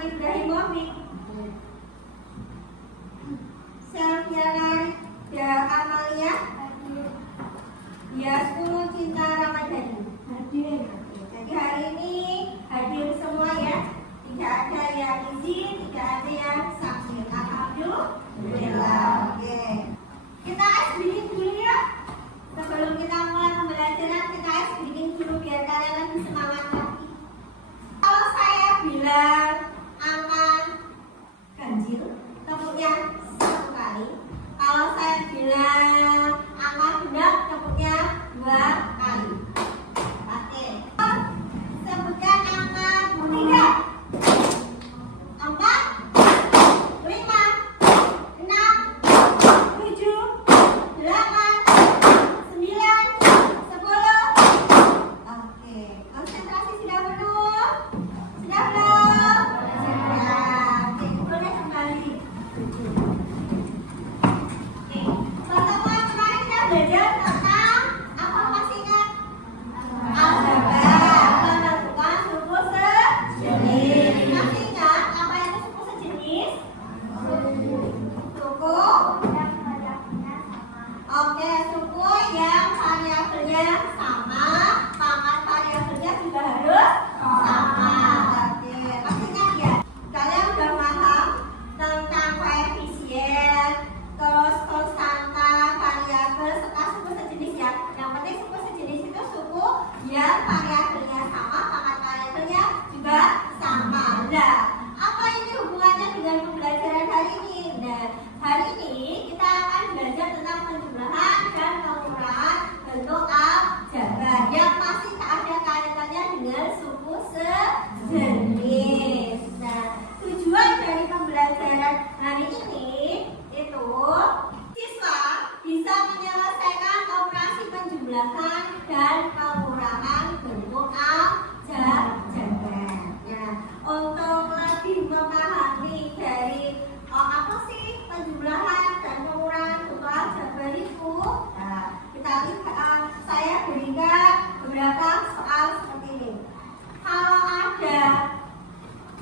Ibrahimovic, Selviana Amalia, dia 10 Cinta Ramadhani. Hadir. Jadi hari ini hadir semua ya. Tidak ada yang izin, tidak ada yang sakit. Alhamdulillah. Oke. Kita breathing dulu ya. Sebelum kita mulai pembelajaran, kita breathing dulu biar kalian lebih semangat lagi. Kalau saya bilang angka ganjil, tepuknya 1 kali. Kalau saya bilang angka genap, tepuknya 2 kali. Oke. Sebutkan angka 3.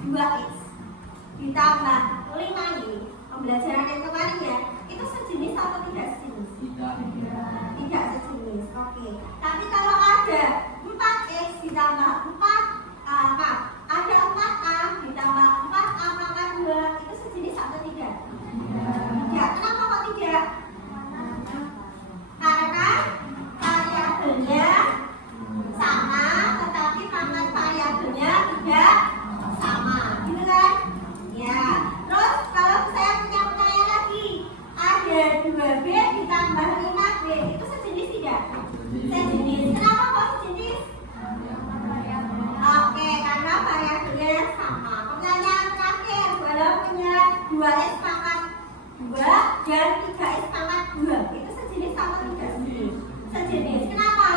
2x ditambah 5y, pembelajaran yang kemarin ya, itu sejenis atau tidak sejenis? Tidak sejenis, oke. Tapi kalau ada 4x ditambah 4a, ada 4a ditambah 4a pangkat 2, itu sejenis atau tidak? Tidak. Kenapa kok tidak? Karena variabelnya sama, tetapi pangkat variabelnya tidak sama, gitu kan? Ya. Terus kalau saya punya pertanyaan lagi, ada 2b ditambah 5b, itu sejenis tidak? Sejenis. Kenapa kok sejenis? Oke, karena variabelnya sama. Pertanyaan terakhir, kalau punya 2x pangkat 2 dan 3x pangkat 2, itu sejenis atau tidak sejenis? Sejenis. Kenapa?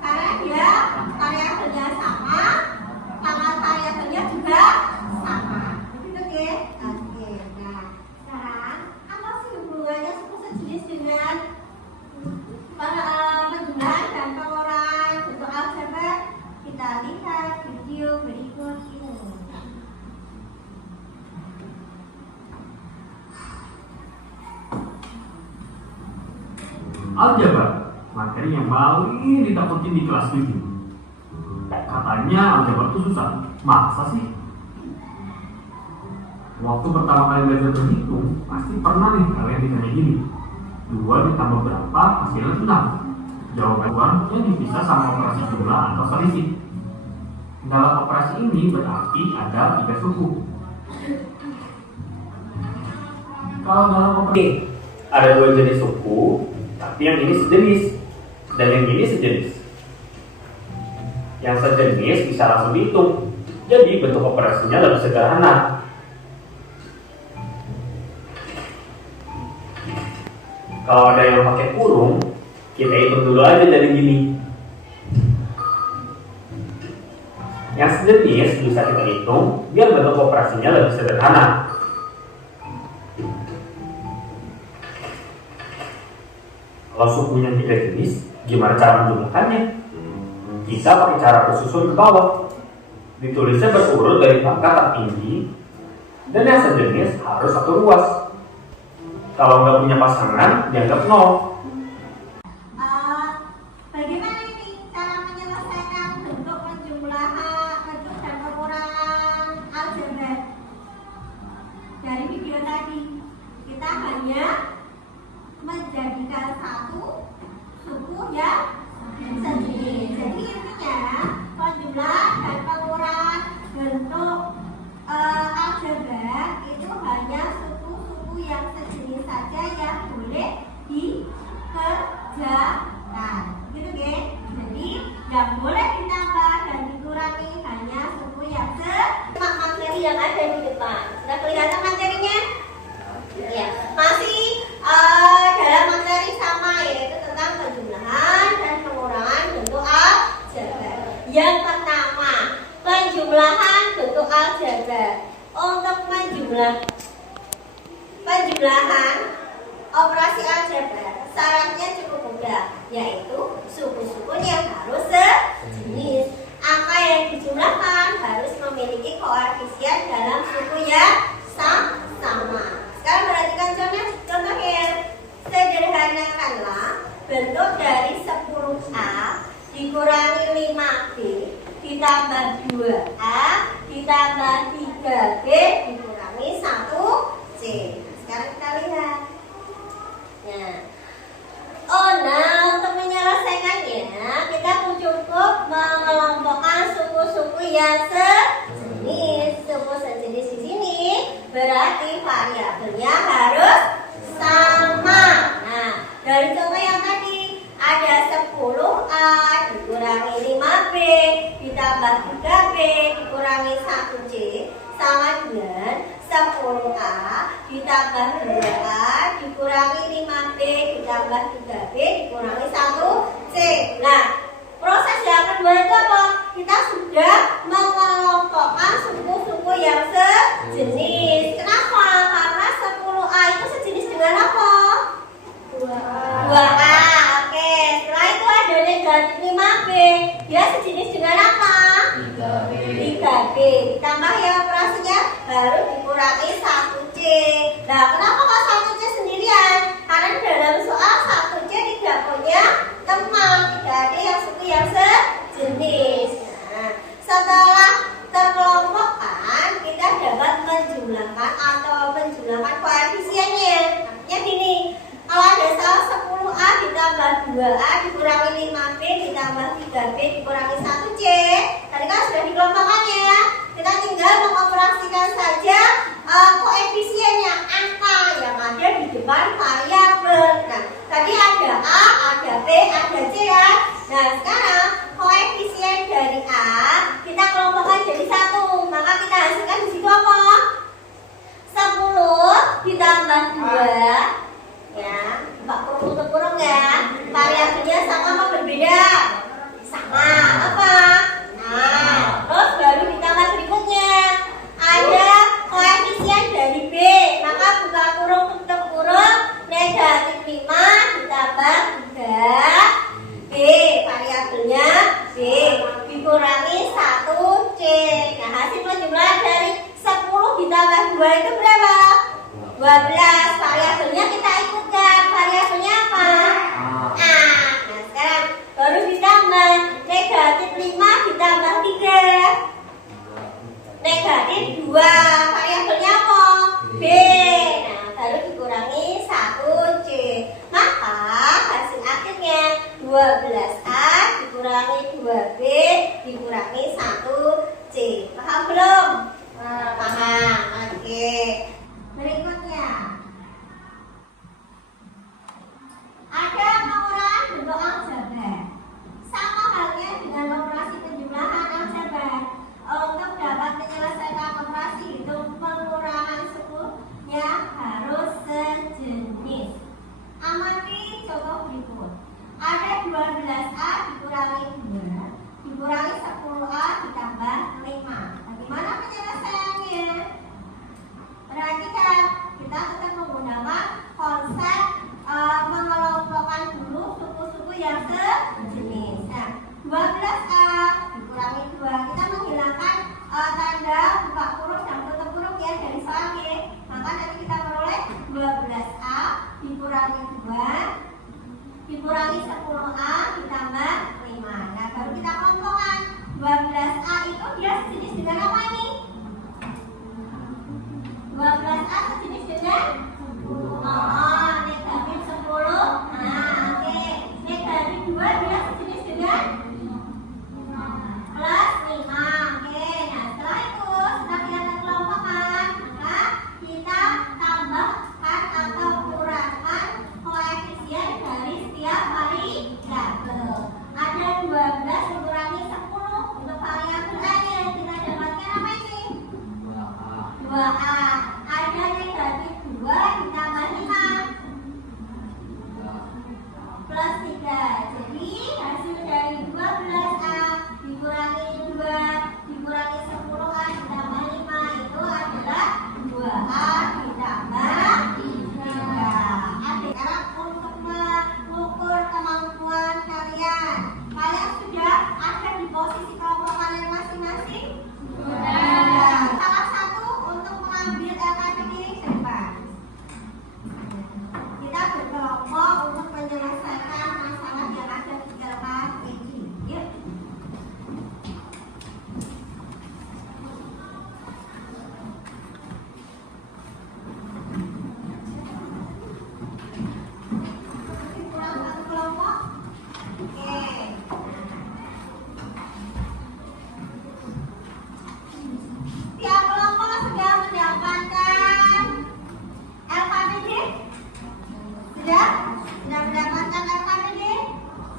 Karena dia variabelnya sama, pangkat variabelnya juga sama. Begitu ya? Oke. Nah, sekarang apa sih hubungannya suku sejenis dengan penjumlahan dan pengurangan bentuk aljabar? Kita lihat video berikut ini. Aljabar, materi yang paling ditakutin di kelas 7. Katanya aljabar itu susah. Masa sih? Waktu pertama kali belajar berhitung, pasti pernah nih kalian ditanya gini, 2 ditambah berapa hasilnya sudah? Jawabannya dipisah sama operasi jumlah atau selisih. Dalam operasi ini berarti ada 3 suku. Kalau dalam operasi ada 2 jenis suku, tapi yang ini sejenis dan yang ini sejenis. Yang sejenis bisa langsung dihitung, jadi bentuk operasinya lebih sederhana. Kalau ada yang pakai kurung, kita hitung dulu aja dari gini. Yang sejenis bisa kita hitung biar bentuk operasinya lebih sederhana. Kalau sukunya 3 jenis, gimana cara menjumlahkannya? Kita pakai cara bersusun ke bawah. Ditulisnya berurut dari pangkat tertinggi, dan yang sejenis harus satu ruas. Kalau nggak punya pasangan, dianggap nol. Bagaimana ini cara menyelesaikan bentuk penjumlahan, bentuk dan pengurangan aljabar? Dari video tadi, kita hanya menjadikan satu suku yang sejenis. Jadi intinya penjumlahan dan pengurangan bentuk aljabar itu hanya suku-suku yang sejenis saja yang boleh dikerjakan, gitu ya. Jadi yang boleh ditambah dan dikurangi hanya suku yang materi yang ada di depan. Sudah kelihatan materinya? Ya, masih dalam materi sama, yaitu tentang penjumlahan dan pengurangan bentuk aljabar. Yang pertama, penjumlahan bentuk aljabar. Untuk penjumlahan operasi aljabar, syaratnya cukup mudah, yaitu suku-sukunya harus sejenis. Angka yang dijumlahkan harus memiliki koefisien dalam suku yang sama. Sekarang perhatikan contohnya. Sederhanakanlah bentuk dari 10A dikurangi 5B ditambah 2A ditambah 3B dikurangi 1C. Sekarang kita lihat. Untuk menyelesaikannya kita cukup mengelompokkan suku-suku yang sejenis. Suku sejenis di sini berarti variabelnya harus sama. Nah, dari contoh yang tadi ada 10A dikurangi 5B ditambah 3B dikurangi 1C sama dengan 10A ditambah 2A dikurangi 5B ditambah 3B dikurangi 1C. Nah, proses yang kedua itu apa? Kita sudah mengelompokkan suku-suku yang sejenis. Kenapa? Karena 10A itu sejenis dengan apa? 2A. Oke, setelah itu ada negatif 5B. Dia sejenis dengan apa? 3B. Ditambah ya operasinya baru dikurangi 1C. Nah, kenapa kok 1C sendirian? Karena dalam soal 1C tidak punya teman, tidak ada yang suku yang sejenis. Nah, setelah terkelompokkan, kita dapat menjumlahkan atau menjumlahkan koefisiennya. Artinya gini, kalau ada salah 10A ditambah 2A dikurangi 5B ditambah 3B dikurangi 1C, tadi kan sudah dikelompokkan ya. Kita tinggal mengoperasikan saja koefisiennya, angka yang ada di depan variabel. Nah, tadi ada A, ada B, ada C ya. Nah, sekarang koefisien dari A kita kelompokkan jadi 1. Maka kita hasilkan di situ apa? 10 ditambah 2. Ya, kurung ya. Variabelnya sama apa berbeda? Sama. Apa? Nah, terus baru ditambah berikutnya. Ada koefisien dari B, maka buka kurung tutup kurung, negatif 5 ditambah 3B, variabelnya B dikurangi 1C. Nah, hasil penjumlahan dari 10 ditambah 2 itu berapa? 12. Variabelnya kita ikutkan. Variabelnya apa? Nah, sekarang baru ditambah negatif 5 ditambah 3. Negatif 2. Variabelnya apa? B. Nah, baru dikurangi 1C. Maka hasil akhirnya 12A dikurangi 2B dikurangi 1C. Paham belum? Paham. Oke. Berikutnya ada pengurangan bentuk aljabar. Sama halnya dengan operasi penjumlahan aljabar. Untuk dapat menyelesaikan operasi hitung pengurangan sukunya harus sejenis. Amati contoh berikut. Ada 12A dikurangi 2 dikurangi 10A 2A. Ada negatif 2 ditambah 5 plus 3. Jadi hasil dari 12A dikurangi 2 dikurangi 10A ditambah 5 itu adalah 2A ditambah 3. Sekarang untuk mengukur kemampuan kalian, kalian sudah ada di posisi kelompok kalian masing-masing? Sudah. Salah satu untuk mengambil LKPD ke depan. Kita berkelompok untuk menyelesaikan masalah yang ada di LKPD. Yuk. Kurang satu kelompok. Oke. Tiap kelompok sudah mendapatkan LKPD? Sudah? Sudah mendapatkan LKPD?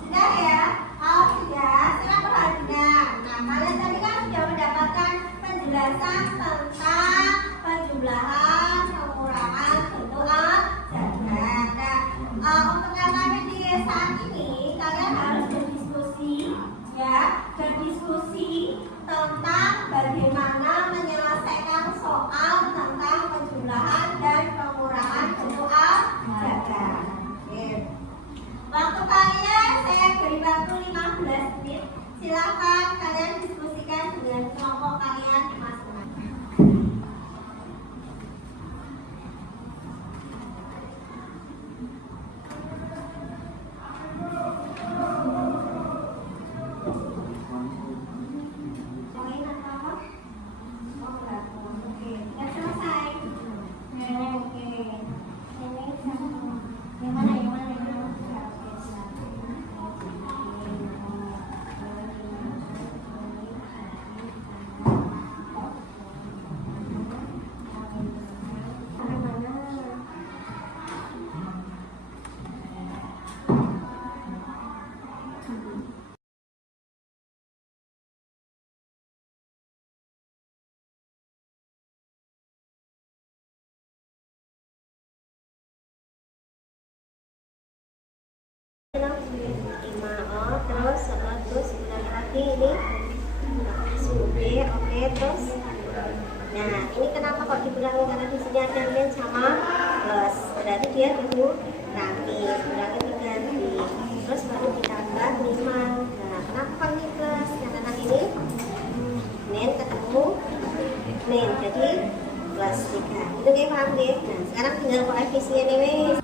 Sudah ya? Kalau sudah, sekarang perhatikan. Nah, kalian tadi kan sudah mendapatkan penjelasan tentang penjumlahan, pengurangan, bentuk jajar. Nah, untuk LKPD saat ini kalian harus berdiskusi, ya, berdiskusi tentang bagaimana menyelesaikan soal tentang penjumlahan dan pengurangan bentuk jajar. Oke. Waktu kalian saya beri waktu 15 menit. Silakan kalian diskusikan dengan kelompok kalian masing-masing. Poin atau apa? Oh, enggak. Oke, sudah selesai. Oke. Ini satu. Yang mana? Yang mana? Yang mana? Oke, terus ulangi lagi ini B, oke, terus nah ini kenapa kok dikurangi, karena di sini ada min sama plus, berarti dia dikurangi 3 terus baru ditambah 5. Nah kenapa ini plus, karena tadi ini min ketemu min jadi plus 3 itu kayak paham deh. Nah sekarang tinggal koefisien ini.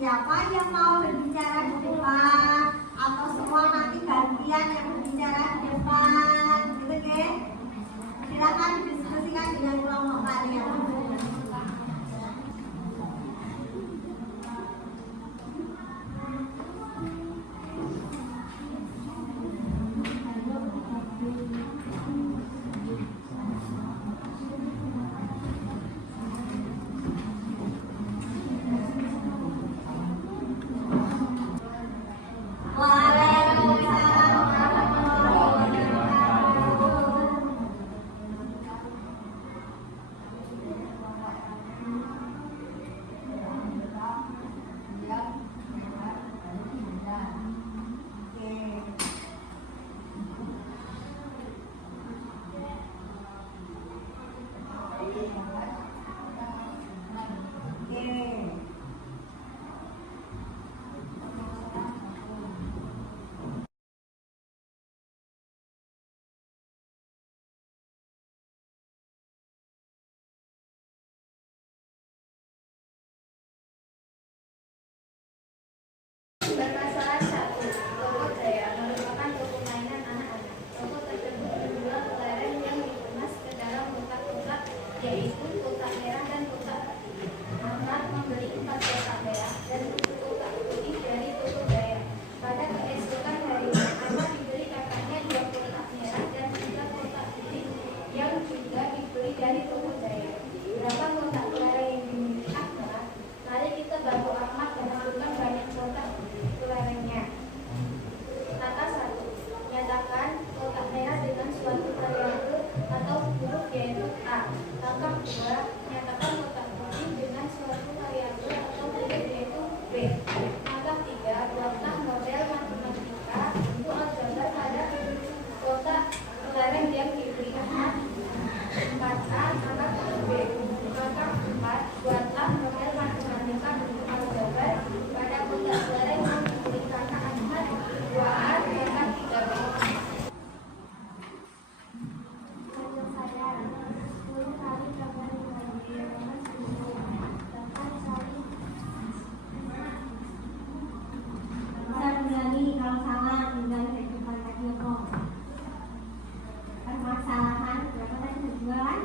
Siapa yang mau berbicara di depan atau semua nanti gantian yang berbicara di depan, gitu kan? Silakan diskusikan dengan kelompok kalian. huruf yaitu A. Langkah 2, nyatakan kotak kunci dengan suatu variabel atau huruf yaitu B. Langkah 3, buatlah model matematika untuk aljabar pada kotak kelereng yang diberi angka 4A, langkah B. Langkah 4, buatlah model matematika untuk aljabar pada kotak kelereng yang diberi angka 2A, langkah 3B. Kalau salah tinggal di depan lagi kok. Permasalahan berapa tadi tujuan?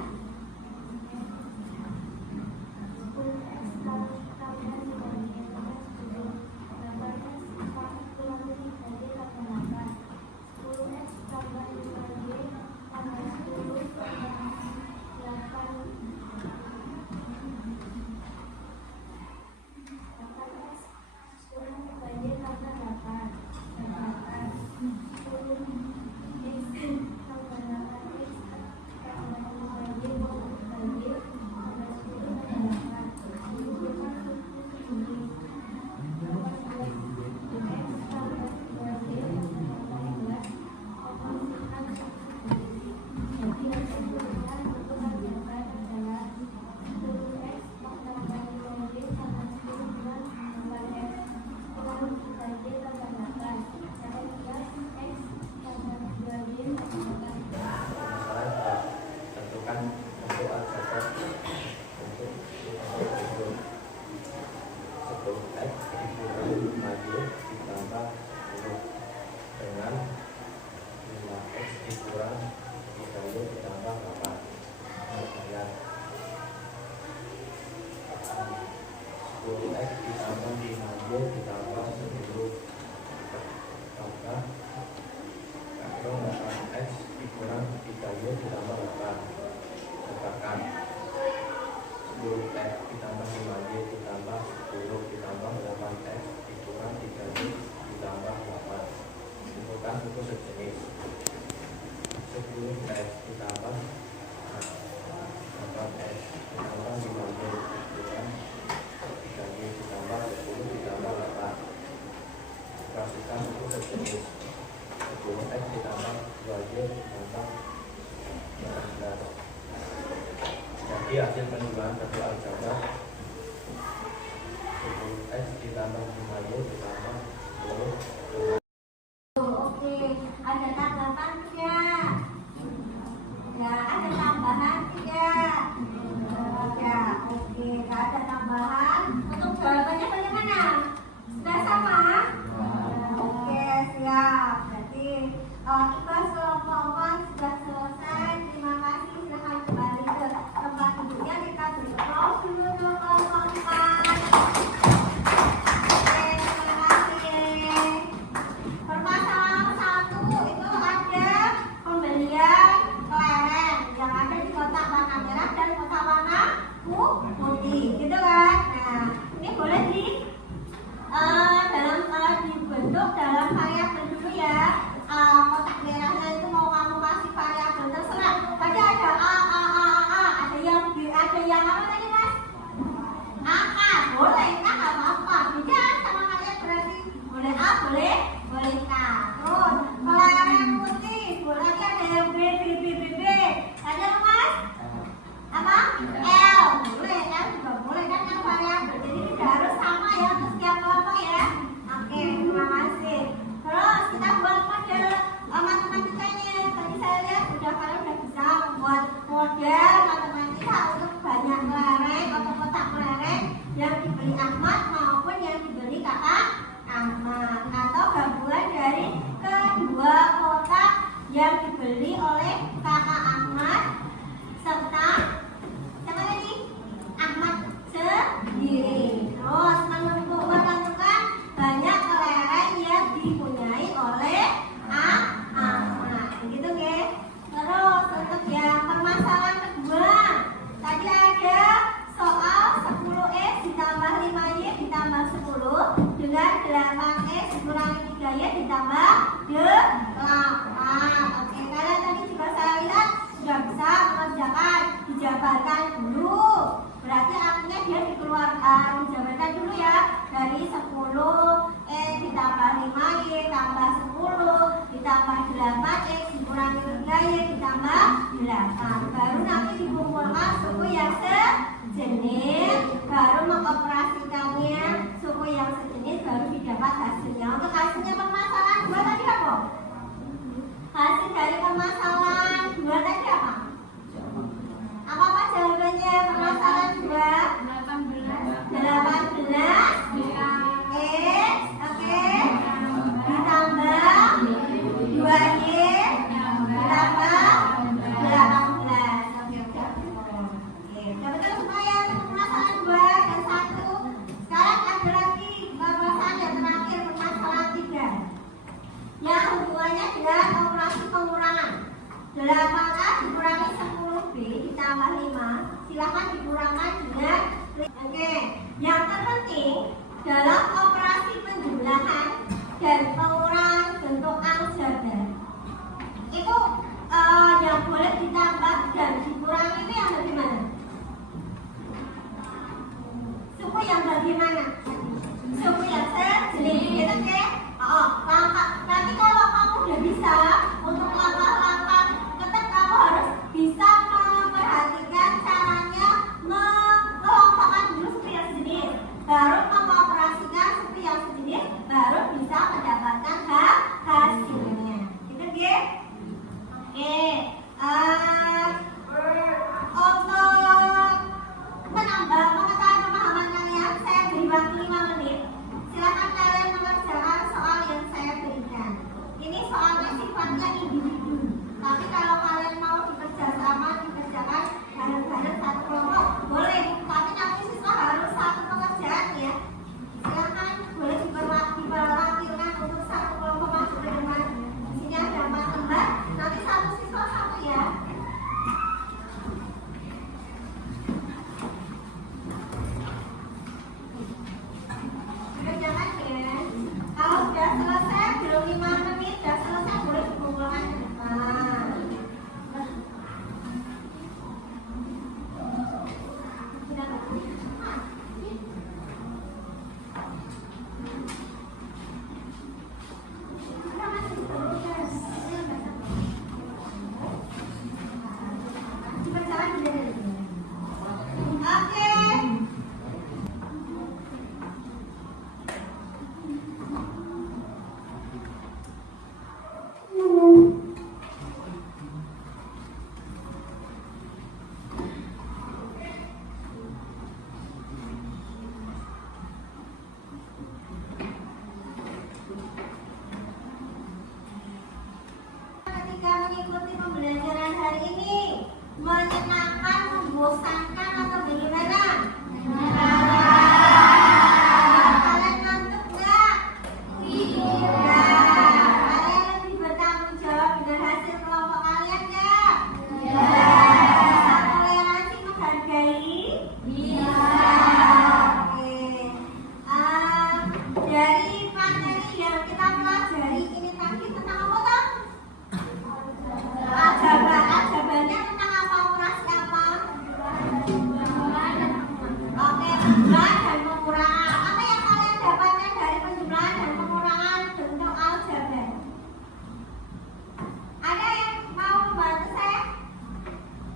Jadi hasil penjualan satu aljabar 10x ditambah 5y ditambah 10. Oke, ada tambahan tidak? Ya, ada tambahan tidak? Ya, oke, nggak ada tambahan. Untuk jawabannya bagaimana? Sudah sama? Oke, siap. Berarti kita kelompok sudah selesai. Terima kasih. Silahkan kembali ke tempat duduknya. Kita berdoa dulu ke kelompok 4. Oke, terima kasih. Permasalahan 1 itu ada pembelian kelereng yang ada di kotak warna merah dan kotak warna putih, gitu kan? Nah, ini boleh dibentuk dalam variabel dulu ya. Kotak merahnya itu mau kamu kasih variabel terserah. Tadi ada ada yang B, ada yang apa tadi mas? Boleh kan? Nggak apa-apa. Beda sama kalian berarti boleh A, boleh K. Terus kelereng putih, boleh ada yang B. Ada mas? Apa? L. Boleh, L juga boleh kan yang variabel. Jadi tidak harus sama ya untuk setiap kelompok ya. Oke, terima kasih. Terus kita buat model matematikanya. Tadi saya lihat kalian sudah bisa membuat model matematika untuk banyak kelereng atau kotak kelereng yang dibeli Ahmad maupun yang dibeli kakak Ahmad, atau gabungan dari kedua kotak yang dibeli oleh kakak Ahmad serta siapa tadi? Ahmad sendiri. Terus menentukan banyak kelereng yang dipunyai oleh Ahmad. Begitu guys. Terus untuk yang permasalahan kedua, tadi ada soal 10x ditambah 5y dijabarkan dulu. Berarti artinya dia dikeluarkan, dijabarkan dulu ya. Dari 10 ditambah 5Y tambah 10 ditambah 8X dikurangi 3Y ditambah 8. Baru nanti dikumpulkan suku yang sejenis, baru mengoperasikannya suku yang sejenis, baru didapat hasilnya. Untuk hasilnya permasalahan 2 tadi apa? Hasil dari permasalahan 2 tadi apa? Apa jawabannya permasalahan 2? 18 X, oke, ditambah 2Y ditambah 18. Oke, dapat semua ya untuk permasalahan 2 dan 1. Sekarang ada lagi permasalahan yang terakhir, permasalahan 3 yang hubungannya dengan operasi pengurangan. 8A dikurangi 10B ditambah 5, silakan dikurangkan dengan oke. Yang terpenting dalam operasi penjumlahan dan pengurangan bentuk aljabar itu yang boleh ditambah dan dikurangi itu yang bagaimana? Suku yang bagaimana? Suku yang sejenis, gitu ya? Nanti kalau kamu udah bisa untuk langkah-langkah ketika kamu harus bisa memperhatikan caranya mengelompokkan dulu suku yang sejenis, baru mengoperasikan suku yang sejenis, baru bisa mendapatkan hasilnya. Gitu ya? Oke. Untuk menambah pengetahuan pemahaman kalian, saya beri waktu 5 menit. Silakan kalian mengerjakan soal yang saya berikan. Ini soalnya sifatnya individu, tapi kalau kalian mau dikerjakan bareng-bareng satu kelompok boleh, tapi nanti siswa harus satu pengerjaan ya. Silakan boleh diperlakukan untuk satu kelompok masuk ke depan. Di sini ada 4 lembar, nanti satu siswa satu ya. Jangan ya. Kalau sudah selesai belum 5 menit, sudah selesai boleh dikumpulkan ke depan. Ketika mengikuti pembelajaran hari ini, menyenangkan, membosankan atau bagaimana? Kalian ngantuk nggak? Tidak. Kalian lebih bertanggung jawab dengan hasil kelompok kalian nggak? Bisa toleransi menghargai? Bisa. Oke. Dari materi yang kita pelajari ini tadi tentang apa toh? Jawabannya tentang apa? Operasi apa? Oke, penjumlahan dan pengurangan. Apa yang kalian dapatkan dari penjumlahan dan pengurangan bentuk aljabar? Ada yang mau membantu saya?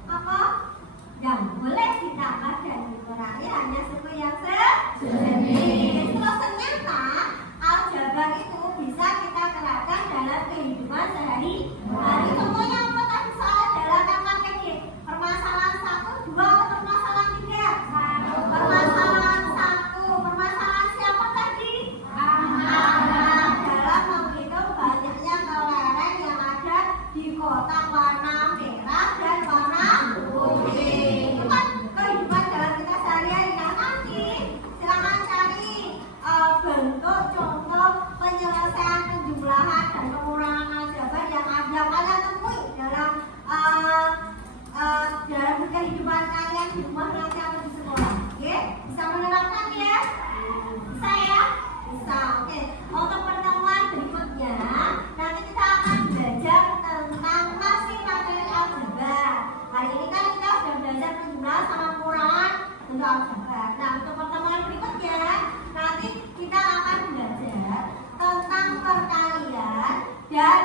Apa? Yang boleh ditambah dan dikurangi hanya suku yang sejenis. Kalau ternyata aljabar itu bisa kita terapkan dalam kehidupan sehari-hari. Contohnya apa tadi soal adalah KKPD? Permasalahan 1, 2, atau permasalahan 3? Permasalahan 1. Permasalahan siapa tadi? Anak. Dalam menghitung banyaknya kelereng yang ada di kotak warna merah dan warna putih. Itu kan kehidupan dalam kita sehari-hari. Nah, nanti silakan cari bentuk contoh penyelesaian penjumlahan dan pengurangan aljabar yang ada kalian temui dalam kehidupan kalian di rumah nanti atau di sekolah. Oke? Bisa menerapkan ya? Bisa ya? Bisa. Oke. Untuk pertemuan berikutnya nanti kita akan belajar tentang masih materi aljabar. Hari ini kan kita sudah belajar belajar penjumlahan sama pengurangan bentuk aljabar. Nah, untuk pertemuan berikutnya nanti kita akan belajar tentang perkalian dan